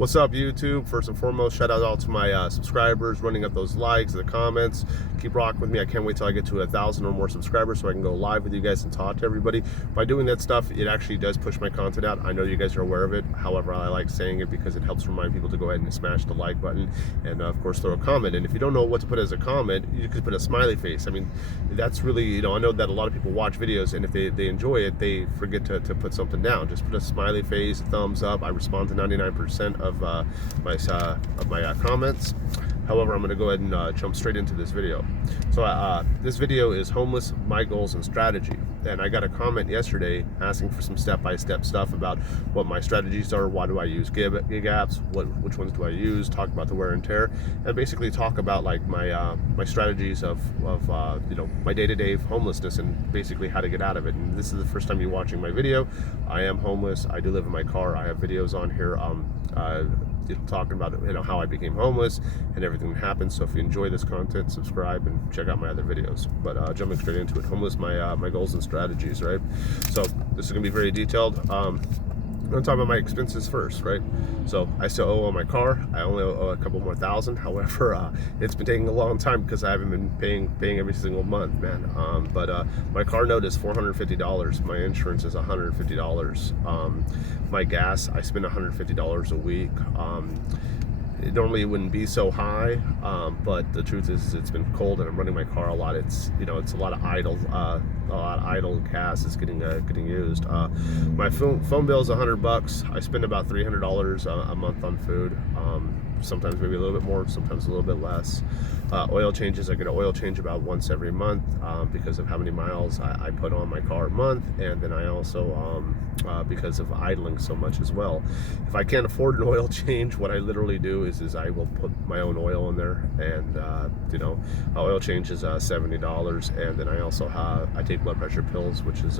What's up, YouTube? First and foremost, shout out to my subscribers, running up those likes, the comments. Keep rocking with me. I can't wait till I get to 1,000 or more subscribers so I can go live with you guys and talk to everybody. By doing that stuff, it actually does push my content out. I know you guys are aware of it. However, I like saying it because it helps remind people to go ahead and smash the like button and, of course, throw a comment. And if you don't know what to put as a comment, you could put a smiley face. I mean, that's really, I know that a lot of people watch videos, and if they enjoy it, they forget to put something down. Just put a smiley face, a thumbs up. I respond to 99% of my comments. However, I'm going to go ahead and jump straight into this video. So this video is homeless, my goals and strategy. And I got a comment yesterday asking for some step-by-step stuff about what my strategies are, why do I use gig apps, which ones do I use, talk about the wear and tear, and basically talk about like my strategies of my day-to-day homelessness and basically how to get out of it. And this is the first time you're watching my video. I am homeless. I do live in my car. I have videos on here talking about how I became homeless and everything that happened. So if you enjoy this content, subscribe and check out my other videos. But jumping straight into it, homeless, my goals and strategies, right? So this is gonna be very detailed. I'm gonna talk about my expenses first, right? So I still owe on my car. I only owe a couple more thousand. However, it's been taking a long time because I haven't been paying every single month, man. But my car note is $450. My insurance is $150. My gas, I spend $150 a week. It normally wouldn't be so high, but the truth is it's been cold and I'm running my car a lot. It's it's a lot of idle gas is getting used. My phone bill is $100. I spend about $300 a month on food. Sometimes maybe a little bit more, sometimes a little bit less. Oil changes, I get an oil change about once every month because of how many miles I put on my car a month, and then I also because of idling so much as well. If I can't afford an oil change, what I literally do is I will put my own oil in there, and oil change is $70, and then I also I take blood pressure pills, which is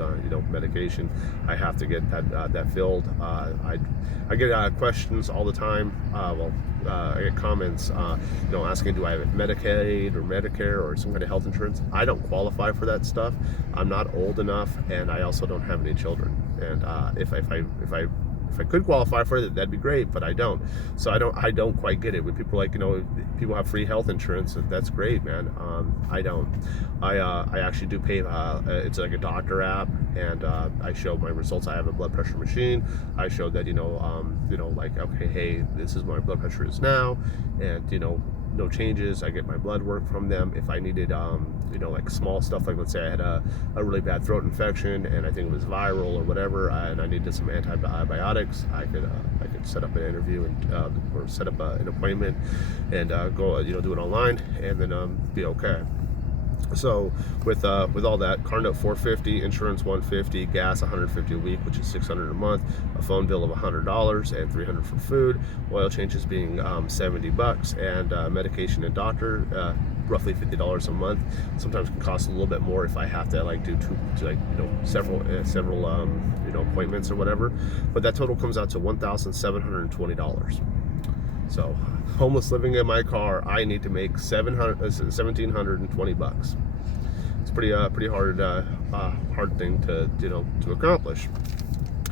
medication. I have to get that filled. I get questions all the time. I get comments, asking, do I have Medicaid or Medicare or some kind of health insurance? I don't qualify for that stuff. I'm not old enough, and I also don't have any children. And if I could qualify for it, that'd be great, but I don't. So I don't quite get it. When people are like, people have free health insurance, that's great, man. I don't. I actually do pay. It's like a doctor app, and I show my results. I have a blood pressure machine. I show that like, okay, hey, this is my blood pressure is now, and no changes. I get my blood work from them. If I needed like small stuff, like let's say I had a really bad throat infection and I think it was viral or whatever, and I needed some antibiotics, I could set up an interview and or set up an appointment and go do it online, and then be okay. So with all that, car note $450, insurance $150, gas $150 a week, which is $600 a month, a phone bill of $100 and $300 for food, oil changes being $70, and medication and doctor roughly $50 a month. Sometimes it can cost a little bit more if I have to do several appointments or whatever. But that total comes out to $1,720. So, homeless, living in my car, I need to make $1,720. It's pretty hard thing to accomplish.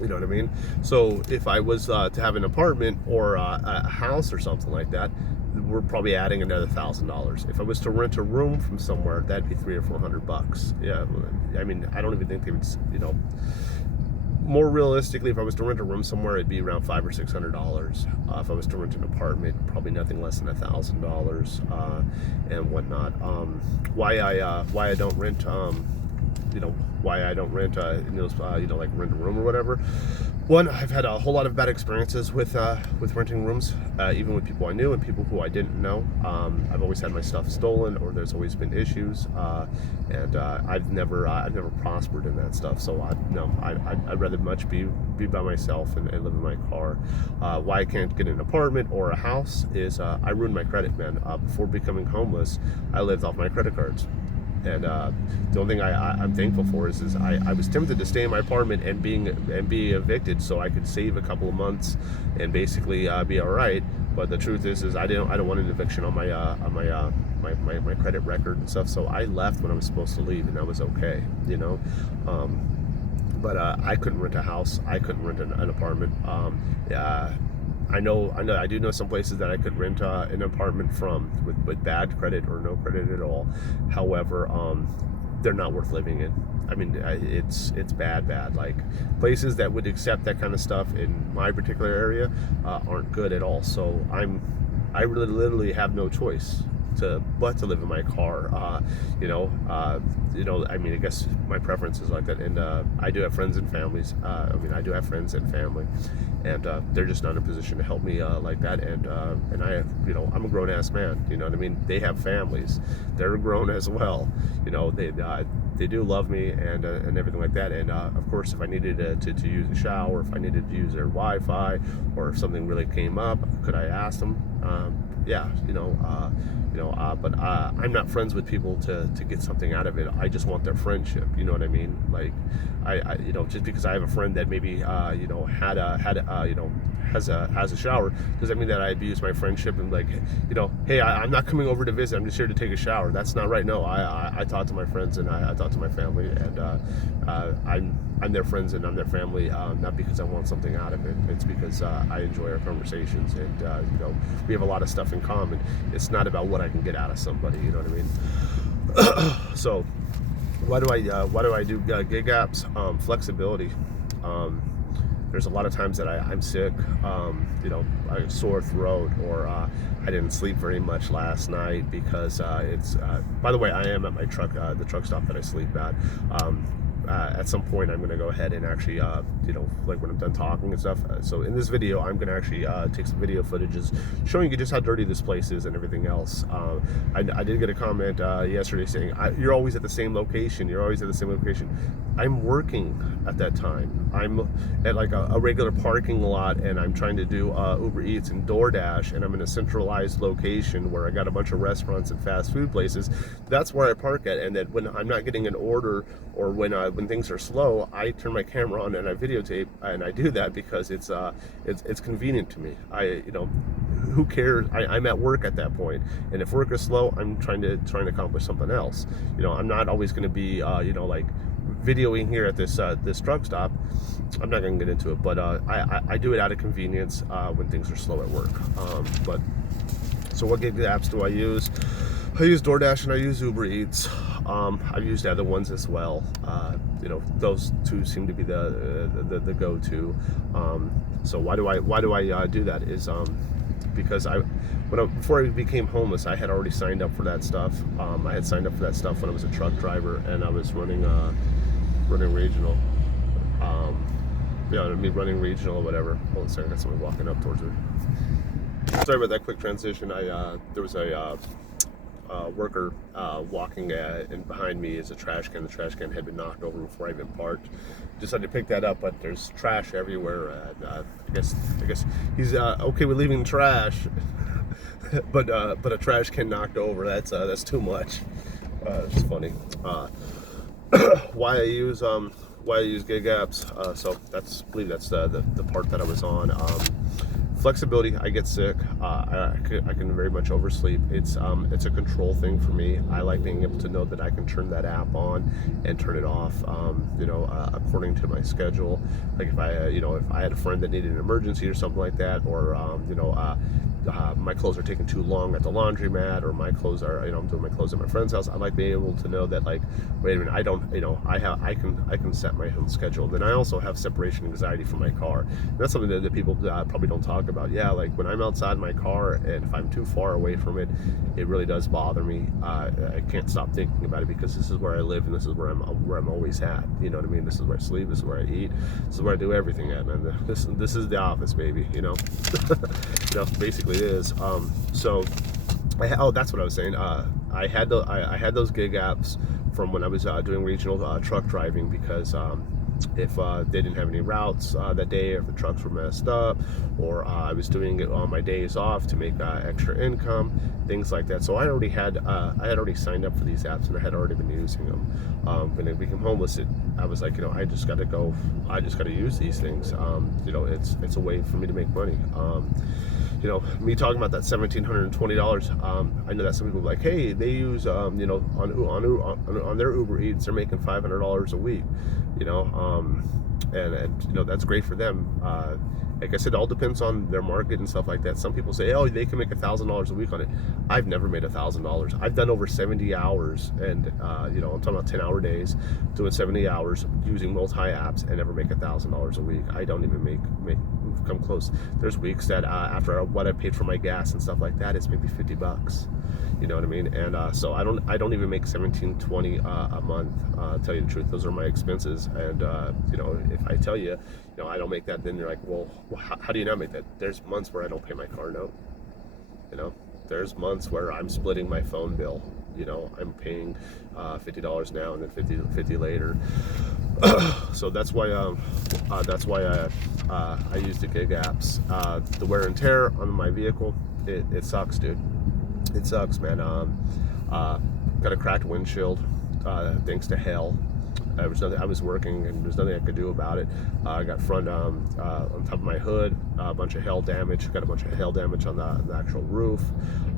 You know what I mean? So if I was to have an apartment or a house or something like that, we're probably adding another $1,000. If I was to rent a room from somewhere, that'd be $300 or $400. Yeah, I mean, I don't even think they would, more realistically, if I was to rent a room somewhere, it'd be around $500 or $600. If I was to rent an apartment, probably nothing less than $1,000 and whatnot. Why I don't rent, why I don't rent, like rent a room or whatever. One, I've had a whole lot of bad experiences with renting rooms, even with people I knew and people who I didn't know. I've always had my stuff stolen, or there's always been issues, and I've never prospered in that stuff. So I'd rather much be by myself and live in my car. Why I can't get an apartment or a house is I ruined my credit, man. Before becoming homeless, I lived off my credit cards. And the only thing I'm thankful for is I was tempted to stay in my apartment and be evicted so I could save a couple of months and basically be all right. But the truth is I don't want an eviction on my credit record and stuff. So I left when I was supposed to leave, and that was okay, But I couldn't rent a house. I couldn't rent an apartment. I do know some places that I could rent an apartment from with bad credit or no credit at all. However, they're not worth living in. I mean, it's bad. Like, places that would accept that kind of stuff in my particular area aren't good at all. So I really literally have no choice but to live in my car. I mean, I guess my preference is like that, and I do have friends and families. I do have friends and family, and they're just not in a position to help me like that. And I, I'm a grown ass man. You know what I mean? They have families. They're grown as well. They do love me and everything like that. And of course, if I needed to use a shower, if I needed to use their Wi-Fi, or if something really came up, could I ask them? Yeah, but I'm not friends with people to get something out of it. I just want their friendship. You know what I mean? Like, I just because I have a friend that maybe has a shower, does that mean that I abuse my friendship and, like, hey, I'm not coming over to visit, I'm just here to take a shower? That's not right. No, I talk to my friends and I talk to my family, and I'm their friends and I'm their family, not because I want something out of it. It's because I enjoy our conversations, and we have a lot of stuff in common. It's not about what I can get out of somebody. You know what I mean? So why do I do gig apps? Flexibility. There's a lot of times that I'm sick, a sore throat, or I didn't sleep very much last night because it's, by the way, I am at my truck, the truck stop that I sleep at. At some point, I'm going to go ahead and actually, like when I'm done talking and stuff. So in this video, I'm going to actually take some video footages showing you just how dirty this place is and everything else. I did get a comment yesterday saying, you're always at the same location. You're always at the same location. I'm working at that time. I'm at like a regular parking lot, and I'm trying to do Uber Eats and DoorDash, and I'm in a centralized location where I got a bunch of restaurants and fast food places. That's where I park at, and that when I'm not getting an order, or when things are slow, I turn my camera on and I videotape, and I do that because it's convenient to me. Who cares? I'm at work at that point, and if work is slow, I'm trying to accomplish something else. I'm not always going to be like videoing here at this truck stop. I'm not going to get into it, but I do it out of convenience when things are slow at work. But so what gig apps do I use? I use DoorDash and I use Uber Eats. I've used other ones as well. Those two seem to be the go-to. So why do I do that? Is because before I became homeless, I had already signed up for that stuff. I had signed up for that stuff when I was a truck driver, and I was running regional. Running regional or whatever. Hold on a second, I got someone walking up towards me. Sorry about that quick transition. There was a worker walking and behind me is a trash can. The trash can had been knocked over before I even parked. Decided to pick that up, but there's trash everywhere. I guess he's okay with leaving trash, but a trash can knocked over, that's too much. It's funny. Why I use gig apps. So I believe that's the part that I was on. Flexibility. I get sick. I can very much oversleep. It's a control thing for me. I like being able to know that I can turn that app on and turn it off. According to my schedule. Like if I had a friend that needed an emergency or something like that, or my clothes are taking too long at the laundromat, or my clothes are, I'm doing my clothes at my friend's house. I like being able to know that, like, wait a minute, I can set my own schedule. Then I also have separation anxiety from my car. And that's something that people probably don't talk about. Yeah, like when I'm outside my car and if I'm too far away from it, it really does bother me. I can't stop thinking about it because this is where I live and this is where I'm always at. You know what I mean? This is where I sleep. This is where I eat. This is where I do everything at, man. This is the office, baby. Basically it is. That's what I was saying. I had those gig apps from when I was doing regional truck driving, because if they didn't have any routes that day, or if the trucks were messed up, or I was doing it on my days off to make extra income, things like that. So I had already signed up for these apps, and I had already been using them. When I became homeless, I was like, I just got to use these things. It's a way for me to make money. Me talking about that $1,720. I know that some people are like, hey, they use on their Uber Eats, they're making $500 a week. And that's great for them. like I said, it all depends on their market and stuff like that. Some people say, oh, they can make $1,000 a week on it. I've never made $1,000. I've done over 70 hours, and you know, I'm talking about 10-hour days, doing 70 hours using multi-apps, and never make $1,000 a week. I don't even make come close. There's weeks that after what I paid for my gas and stuff like that, it's maybe $50. You know what I mean? And so I don't even make 17, 20 a month. Tell you the truth, those are my expenses. And you know, if I tell you, you know, I don't make that, then you're like, well, how do you not make that? There's months where I don't pay my car note. You know, there's months where I'm splitting my phone bill. You know, I'm paying $50 now and then 50 later. So that's why I use the gig apps. The wear and tear on my vehicle, it sucks, dude. It sucks, man. Got a cracked windshield, thanks to hell. I was working, and there's nothing I could do about it. I got front on top of my hood, a bunch of hail damage. Got a bunch of hail damage on the actual roof.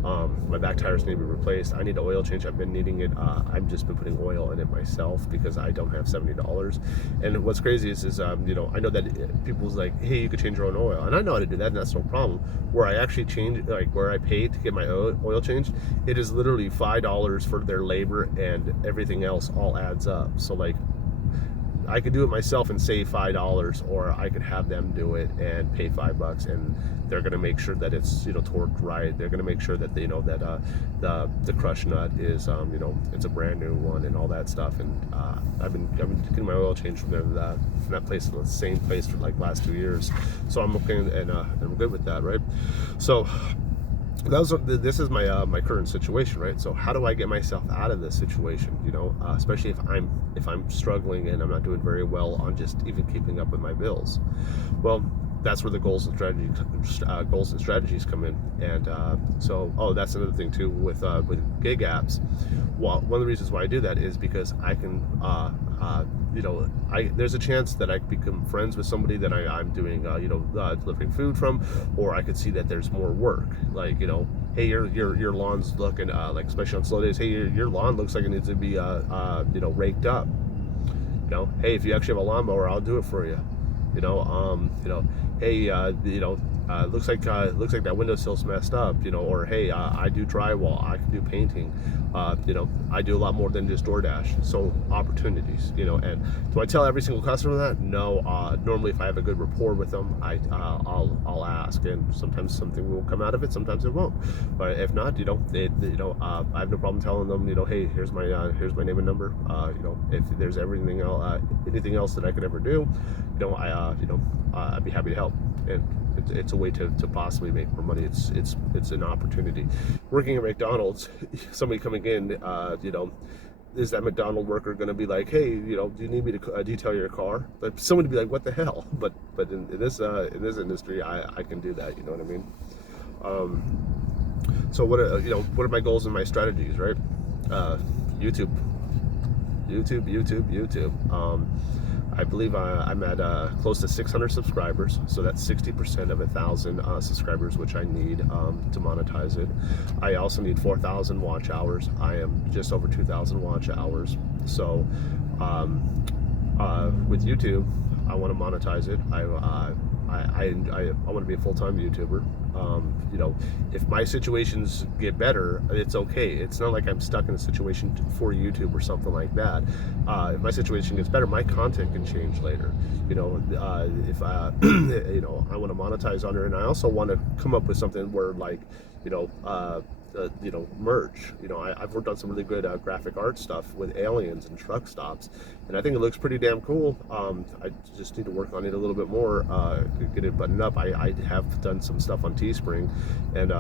My back tires need to be replaced. I need an oil change. I've been needing it. I've just been putting oil in it myself because I don't have $70. And what's crazy is you know, I know that people's like, hey, you could change your own oil, and I know how to do that, and that's no problem. Where I actually change, like where I paid to get my oil changed, it is literally $5 for their labor, and everything else all adds up. So like, I could do it myself and save $5, or I could have them do it and pay $5, and they're going to make sure that it's, you know, torqued right. They're going to make sure that they know that the crush nut is you know, it's a brand new one and all that stuff. And I've been getting my oil changed from that place, in the same place for like last 2 years. So I'm okay, and I'm good with that, right? So this is my current situation, right? So how do I get myself out of this situation? You know, especially if I'm struggling and I'm not doing very well on just even keeping up with my bills. Well, that's where the goals and strategies come in. And so that's another thing too with gig apps. Well, one of the reasons why I do that is because I can you know, there's a chance that I could become friends with somebody that I'm doing you know, delivering food from, or I could see that there's more work. Like, you know, hey, your lawn's looking like, especially on slow days, hey, your lawn looks like it needs to be you know, raked up. You know, hey, if you actually have a lawnmower, I'll do it for you. You know, hey, you know, looks like that windowsill's messed up. You know, or hey, I do drywall, I can do painting. You know, I do a lot more than just DoorDash. So opportunities, you know. And do I tell every single customer that? No. Normally, if I have a good rapport with them, I'll ask, and sometimes something will come out of it, sometimes it won't. But if not, you know, you know, I have no problem telling them, you know, hey, here's my name and number. You know, if there's anything else that I could ever do, you know, I'd be happy to help. And it's a way to possibly make more money. It's an opportunity. Working at McDonald's, somebody coming in, you know, is that McDonald worker going to be like, hey, you know, do you need me to detail your car? Like, someone would be like, what the hell? But in this industry, I can do that. You know what I mean? So what are my goals and my strategies, right? YouTube. I believe I'm at close to 600 subscribers, so that's 60% of 1,000 subscribers, which I need to monetize it. I also need 4,000 watch hours. I am just over 2,000 watch hours. So with YouTube, I want to monetize it. I want to be a full-time YouTuber. You know, if my situations get better, it's okay. It's not like I'm stuck in a situation for YouTube or something like that. If my situation gets better, my content can change later. You know, if you know, I want to monetize on it, and I also want to come up with something where, like, you know, merch. You know, I've worked on some really good graphic art stuff with aliens and truck stops, and I think it looks pretty damn cool. I just need to work on it a little bit more, get it buttoned up. I have done some stuff on Teespring, and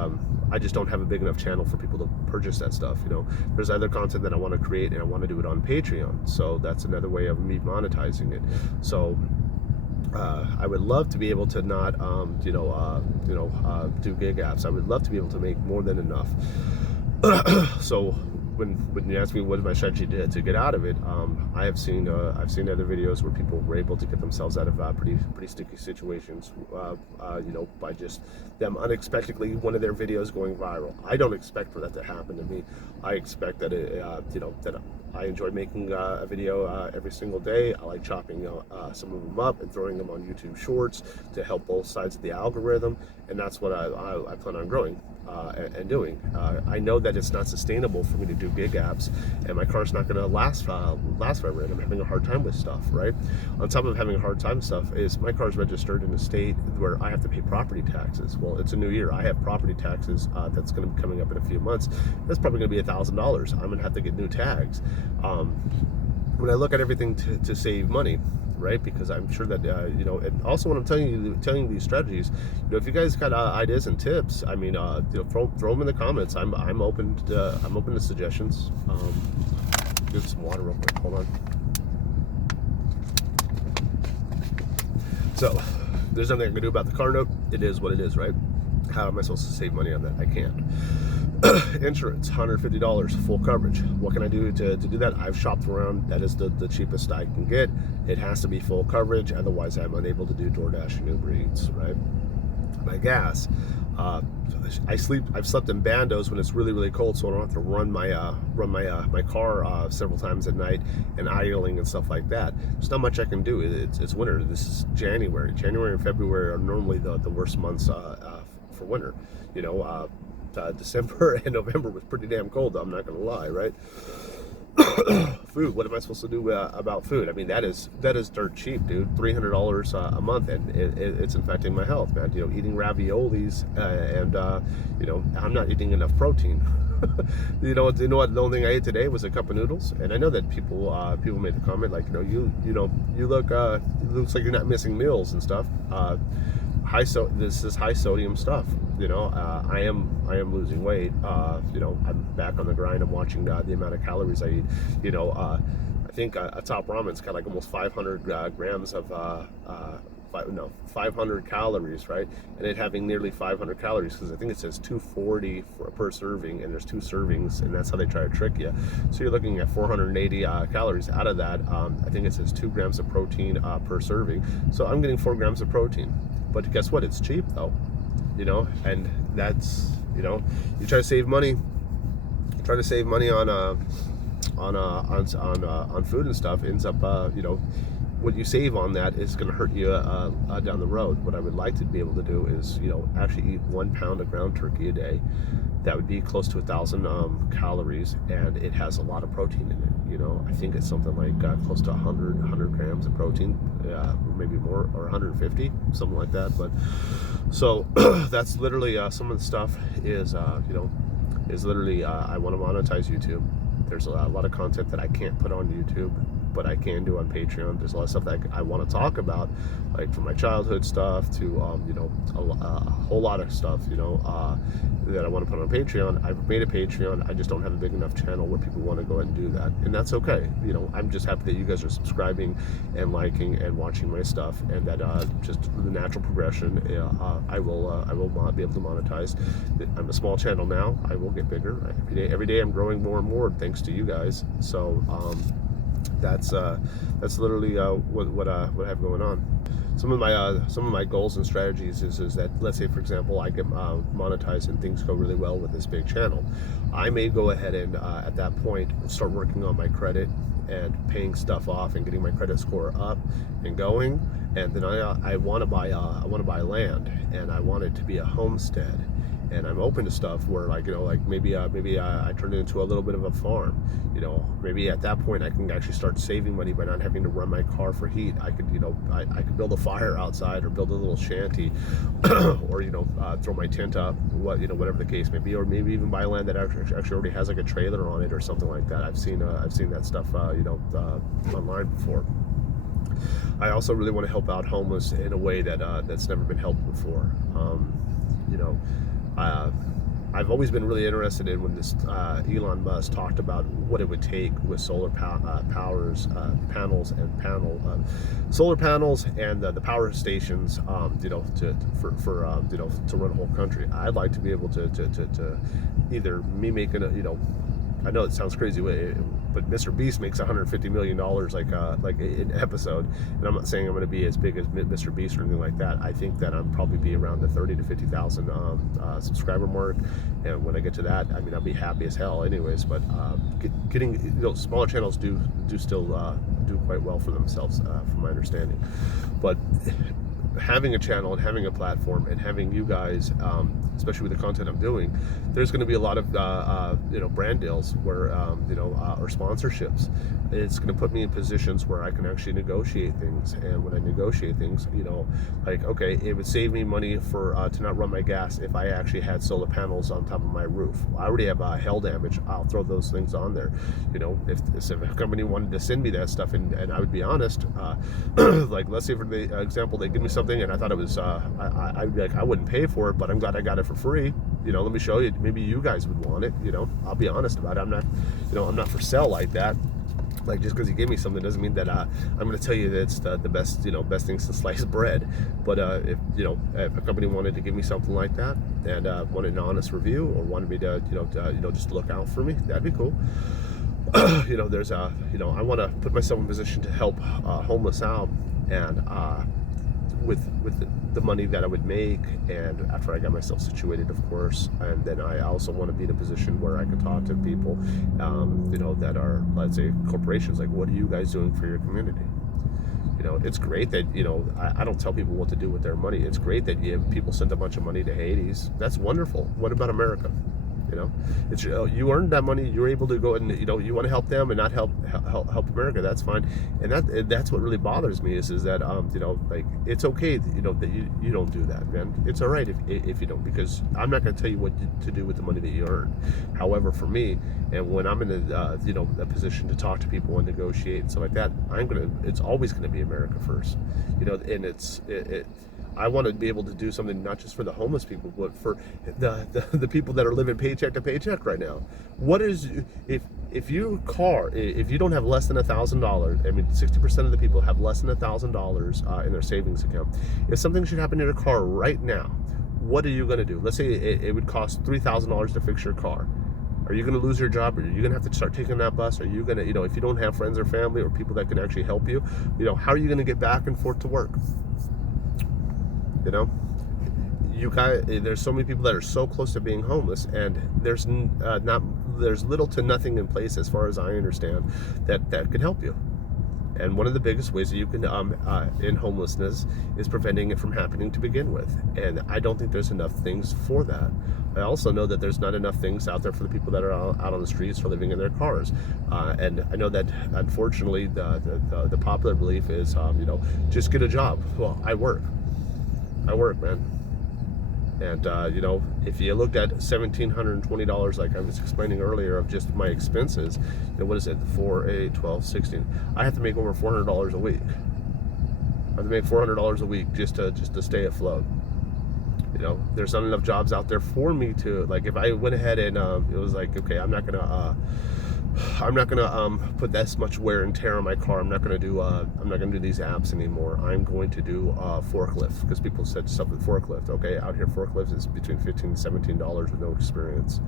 I just don't have a big enough channel for people to purchase that stuff. You know, there's other content that I want to create, and I want to do it on Patreon, so that's another way of me monetizing it. So I would love to be able to not, do gig apps. I would love to be able to make more than enough. So when you ask me what is my strategy to get out of it, I've seen other videos where people were able to get themselves out of pretty sticky situations, you know, by just them unexpectedly one of their videos going viral. I don't expect for that to happen to me. I expect that you know, that I enjoy making a video every single day. I like chopping some of them up and throwing them on YouTube Shorts to help both sides of the algorithm, and that's what I plan on growing and doing. I know that it's not sustainable for me to do gig apps, and my car's not going to last forever, and I'm having a hard time with stuff, right? On top of having a hard time with stuff is my car's registered in a state where I have to pay property taxes. Well, it's a new year. I have property taxes that's going to be coming up in a few months. That's probably going to be $1,000. I'm going to have to get new tags. When I look at everything to save money, right? Because I'm sure that you know, and also when I'm telling you these strategies, you know, if you guys got ideas and tips, I mean, you know, throw them in the comments. I'm open to suggestions. Give some water real quick. Hold on. So there's nothing I can do about the car note. It is what it is, right? How am I supposed to save money on that? I can't. Insurance, $150 full coverage. What can I do to do that? I've shopped around. That is the cheapest I can get. It has to be full coverage, otherwise I'm unable to do DoorDash and Uber Eats, right? My gas, I've slept in bandos when it's really cold, so I don't have to run my car several times at night and idling and stuff like that. There's not much I can do. It's winter. This is January. January and February are normally the worst months for winter. You know, December and November was pretty damn cold, I'm not gonna lie, right? Food, what am I supposed to do about food? I mean, that is dirt cheap, dude. $300 a month, and it's infecting my health, man. You know, eating raviolis and you know, I'm not eating enough protein. You know what? The only thing I ate today was a cup of noodles, and I know that people made the comment like, you know, you look it looks like you're not missing meals and stuff. This is high sodium stuff. You know, I am losing weight. You know, I'm back on the grind. I'm watching the amount of calories I eat. You know, I think a top ramen's got like almost 500 grams of 500 calories, right? And it having nearly 500 calories, because I think it says 240 per serving, and there's 2 servings, and that's how they try to trick you. So you're looking at 480 calories. Out of that, I think it says 2 grams of protein per serving. So I'm getting 4 grams of protein. But guess what? It's cheap though, you know, and that's, you know, you try to save money. Try to save money on food and stuff. Ends up, you know, what you save on that is going to hurt you down the road. What I would like to be able to do is, you know, actually eat 1 pound of ground turkey a day. That would be close to 1,000 calories, and it has a lot of protein in it. You know, I think it's something like close to 100 grams of protein, maybe more, or 150, something like that. But so that's literally some of the stuff is, you know, is literally I want to monetize YouTube. There's a lot of content that I can't put on YouTube, but I can do on Patreon. There's a lot of stuff that I want to talk about, like from my childhood stuff to you know, a whole lot of stuff, you know, that I want to put on Patreon. I've made a Patreon. I just don't have a big enough channel where people want to go ahead and do that, and that's okay. You know, I'm just happy that you guys are subscribing and liking and watching my stuff, and that just the natural progression, I will be able to monetize. I'm a small channel now. I will get bigger every day. I'm growing more and more thanks to you guys. So that's literally what I have going on. Some of my goals and strategies is that, let's say for example I get monetized and things go really well with this big channel, I may go ahead and at that point start working on my credit and paying stuff off and getting my credit score up and going, and then I want to buy land, and I want it to be a homestead. And I'm open to stuff where, like, you know, like maybe I turn it into a little bit of a farm. You know, maybe at that point I can actually start saving money by not having to run my car for heat. I could, you know, I could build a fire outside, or build a little shanty, or, you know, throw my tent up, whatever the case may be, or maybe even buy land that actually already has like a trailer on it or something like that. I've seen that stuff, you know, online before. I also really want to help out homeless in a way that that's never been helped before. You know. I've always been really interested in when this Elon Musk talked about what it would take with solar panels and the power stations, you know, for you know, to run a whole country. I'd like to be able to either me making a, you know, I know it sounds crazy, but Mr. Beast makes $150 million like an episode, and I'm not saying I'm going to be as big as Mr. Beast or anything like that. I think that I'm probably be around the 30 to 50,000 subscriber mark, and when I get to that, I mean, I'll be happy as hell anyways. But getting, you know, smaller channels do still do quite well for themselves, from my understanding. But having a channel and having a platform and having you guys, especially with the content I'm doing, there's going to be a lot of you know, brand deals where you know, or sponsorships. It's going to put me in positions where I can actually negotiate things, and when I negotiate things, you know, like, okay, it would save me money for to not run my gas if I actually had solar panels on top of my roof. I already have hail damage. I'll throw those things on there. You know, if a company wanted to send me that stuff, and I would be honest, like, let's say for the example, they give me something and I thought it was I'd be like, I wouldn't pay for it, but I'm glad I got it for free. You know, let me show you, maybe you guys would want it. You know, I'll be honest about it. I'm not, you know, I'm not for sale like that. Like, just because you give me something doesn't mean that I'm going to tell you that it's the best, you know, best things to slice bread. But if, you know, if a company wanted to give me something like that and wanted an honest review, or wanted me to, you know, just look out for me, that'd be cool. You know, there's you know, I want to put myself in position to help homeless out, and with the money that I would make, and after I got myself situated, of course. And then I also want to be in a position where I can talk to people, you know, that are, let's say, corporations. Like, what are you guys doing for your community? You know, it's great that, you know, I don't tell people what to do with their money. It's great that people send a bunch of money to Hades. That's wonderful. What about America? You know, it's, you earned that money. You're able to go and, you know, you want to help them and not help America. That's fine. And that's what really bothers me is that you know, like, it's okay that, you know, that you don't do that, man. It's all right if you don't, because I'm not going to tell you what to do with the money that you earn. However, for me, and when I'm in a you know, a position to talk to people and negotiate and stuff like that, it's always gonna be America first. You know, and I want to be able to do something not just for the homeless people, but for the people that are living paycheck to paycheck right now. What is, if your car, if you don't have less than $1,000, I mean, 60% of the people have less than $1,000 in their savings account. If something should happen to your car right now, what are you going to do? Let's say it would cost $3,000 to fix your car. Are you going to lose your job? Are you going to have to start taking that bus? Are you going to, you know, if you don't have friends or family or people that can actually help you, you know, how are you going to get back and forth to work? You know, you guys, there's so many people that are so close to being homeless, and there's little to nothing in place, as far as I understand, that could help you. And one of the biggest ways that you can in homelessness is preventing it from happening to begin with. And I don't think there's enough things for that. I also know that there's not enough things out there for the people that are out on the streets or living in their cars. And I know that, unfortunately, the popular belief is, you know, just get a job. Well, I work, man. And you know, if you looked at $1,720, like I was explaining earlier, of just my expenses, you know, what is it, 4, 8, 12, 16? I have to make over $400 a week. I have to make $400 a week just to stay afloat. You know, there's not enough jobs out there for me to, like, if I went ahead and it was like, okay, I'm not gonna put that much wear and tear on my car. I'm not gonna do these apps anymore. I'm going to do forklift, because people said stuff with forklift. Okay, out here forklift is between $15 and $17 with no experience.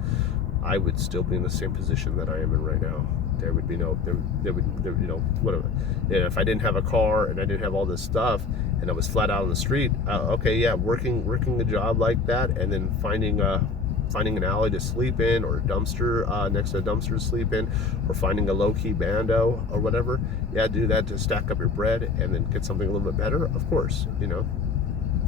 I would still be in the same position that I am in right now. There would be no, there would, you know, whatever. And if I didn't have a car and I didn't have all this stuff and I was flat out on the street, okay, yeah, working a job like that, and then finding an alley to sleep in, or a dumpster next to a dumpster to sleep in, or finding a low-key bando or whatever. Yeah, do that to stack up your bread and then get something a little bit better, of course, you know.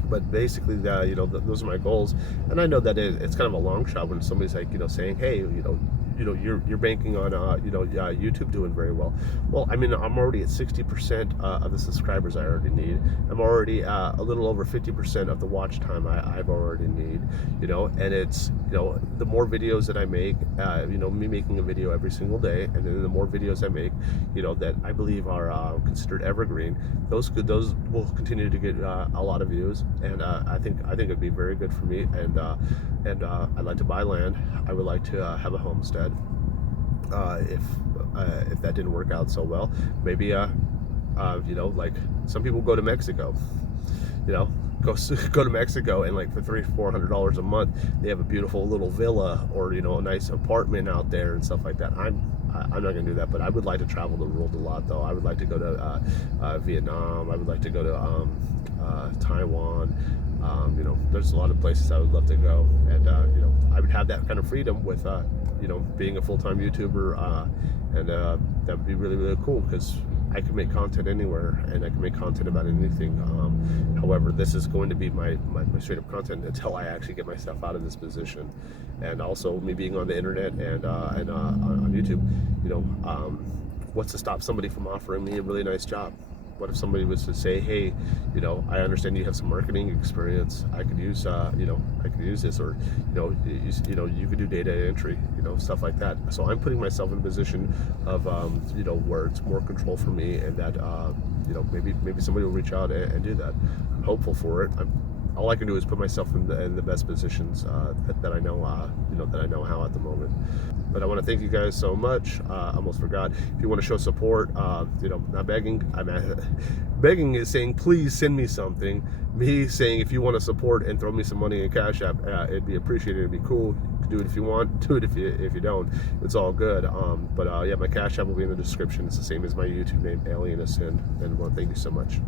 But basically, you know, those are my goals. And I know that it's kind of a long shot when somebody's like, you know, saying, hey, you know, you're banking on you know, YouTube doing very well. Well, I mean, I'm already at 60% of the subscribers I already need. I'm already a little over 50% of the watch time I've already need. You know, and it's, you know, the more videos that I make, you know, me making a video every single day, and then the more videos I make, you know, that I believe are considered evergreen, those will continue to get a lot of views. And I think it'd be very good for me. And I'd like to buy land. I would like to have a homestead. If that didn't work out so well, maybe you know, like some people go to Mexico, you know, go to Mexico, and like for $300-400 a month, they have a beautiful little villa or, you know, a nice apartment out there and stuff like that. I'm not gonna do that, but I would like to travel the world a lot, though. I would like to go to Vietnam. I would like to go to Taiwan. You know, there's a lot of places I would love to go, and you know, I would have that kind of freedom with you know, being a full-time YouTuber, and that would be really, really cool, because I can make content anywhere, and I can make content about anything. However, this is going to be my straight up content until I actually get myself out of this position. And also, me being on the internet and on YouTube, you know, what's to stop somebody from offering me a really nice job? What if somebody was to say, hey, you know, I understand you have some marketing experience. I could use, you know, I could use this, or, you know, you could do data entry, you know, stuff like that. So I'm putting myself in a position of, you know, where it's more control for me, and that, you know, maybe somebody will reach out and do that. I'm hopeful for it. All I can do is put myself in the best positions that I know, you know, that I know how at the moment. But I want to thank you guys so much. I almost forgot. If you want to show support, you know, not begging. Begging is saying, please send me something. Me saying, if you want to support and throw me some money in Cash App, it'd be appreciated. It'd be cool. You can do it if you want. Do it if you don't. It's all good. But yeah, my Cash App will be in the description. It's the same as my YouTube name, AlienAscend. And I want to thank you so much.